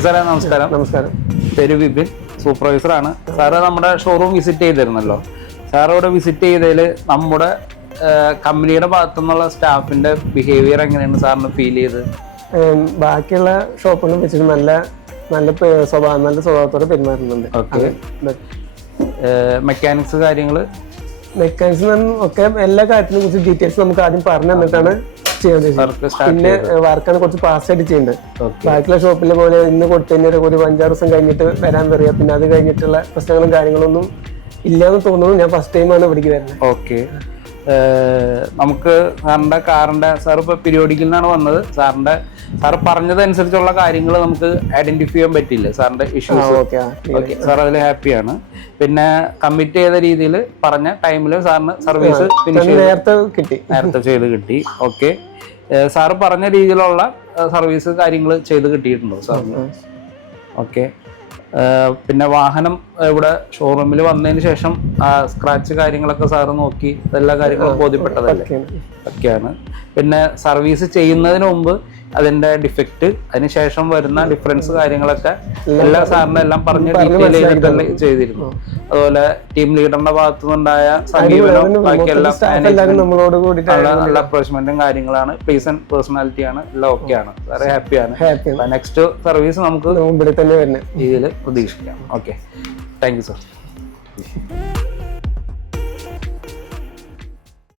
ഷാജി സാറേ നമസ്കാരം. നമസ്കാരം. പേര് വിപിൻ, സൂപ്പർവൈസറാണ്. സാറ് നമ്മുടെ ഷോറൂം വിസിറ്റ് ചെയ്തിരുന്നല്ലോ. സാർ ഇവിടെ വിസിറ്റ് ചെയ്തതിൽ നമ്മുടെ കമ്പനിയുടെ ഭാഗത്തുനിന്നുള്ള സ്റ്റാഫിന്റെ ബിഹേവിയർ എങ്ങനെയാണ് സാറിന് ഫീൽ ചെയ്ത്? ബാക്കിയുള്ള ഷോപ്പിനെ വെച്ചിട്ട് നല്ല സ്വഭാവത്തോടെ പെരുമാറുന്നുണ്ട്. മെക്കാനിക്സ് കാര്യങ്ങള് ഒക്കെ എല്ലാ കാര്യത്തിനെ കുറിച്ച് ഡീറ്റെയിൽസ് നമുക്ക് ആദ്യം പറഞ്ഞു തന്നിട്ടാണ് ചെയ്യുന്നത്. പിന്നെ വർക്കാണ് കുറച്ച് ഫാസ്റ്റ് ആയിട്ട് ചെയ്യുന്നത്. ബാക്കിയുള്ള ഷോപ്പിലെ പോലെ ഇന്ന് കൊടുത്തതിന് ഒരു 5-6 ദിവസം കഴിഞ്ഞിട്ട് വരാൻ പറയാ. പിന്നെ അത് കഴിഞ്ഞിട്ടുള്ള പ്രശ്നങ്ങളും കാര്യങ്ങളൊന്നും ഇല്ലാന്ന് തോന്നുന്നു. ഞാൻ ഫസ്റ്റ് ടൈമാണ് ഇവിടേക്ക് വരുന്നത്. ഓക്കെ, നമുക്ക് സാറിന്റെ കാറിന്റെ സാർ ഇപ്പൊ പീരിയോഡിക്കിൽ നിന്നാണ് വന്നത്. സാർ പറഞ്ഞതനുസരിച്ചുള്ള കാര്യങ്ങൾ നമുക്ക് ഐഡന്റിഫൈ ചെയ്യാൻ പറ്റില്ല, സാറിന്റെ ഇഷ്യൂസ്. സാർ അതിൽ ഹാപ്പിയാണ്. പിന്നെ കമ്മിറ്റ് ചെയ്ത രീതിയിൽ പറഞ്ഞ ടൈമിൽ സാറിന് സർവീസ് ഫിനിഷ് നേരത്തെ ചെയ്ത് കിട്ടി. ഓക്കെ, സാറ് പറഞ്ഞ രീതിയിലുള്ള സർവീസ് കാര്യങ്ങൾ ചെയ്ത് കിട്ടിയിട്ടുണ്ടോ സാറിന്? ഓക്കെ, പിന്നെ വാഹനം ഇവിടെ ഷോറൂമിൽ വന്നതിന് ശേഷം സ്ക്രാച്ച് കാര്യങ്ങളൊക്കെ സാറ് നോക്കി എല്ലാ കാര്യങ്ങളും ബോധ്യപ്പെട്ടതല്ലേ? ഒക്കെയാണ്. പിന്നെ സർവീസ് ചെയ്യുന്നതിന് മുമ്പ് അതിന്റെ ഡിഫക്റ്റ്, അതിനുശേഷം വരുന്ന ഡിഫറൻസ് കാര്യങ്ങളൊക്കെ എല്ലാ സാറിനെ എല്ലാം പറഞ്ഞ് ഡീറ്റെയിൽ ചെയ്തിട്ട് ചെയ്തിരുന്നു. അതുപോലെ ടീം ലീഡറിന്റെ ഭാഗത്തു നിന്നുണ്ടായ സമീപനം, ബാക്കിയെല്ലാം നല്ല അപ്രോച്ച്മെന്റും കാര്യങ്ങളാണ്. പ്ലീസന്റ് പേഴ്സണാലിറ്റിയാണ്, എല്ലാം ഓക്കെയാണ്. സാറ് ഹാപ്പിയാണ്. നെക്സ്റ്റ് സർവീസ് നമുക്ക് ഇതിൽ പ്രതീക്ഷിക്കാം. Okay, thank you sir.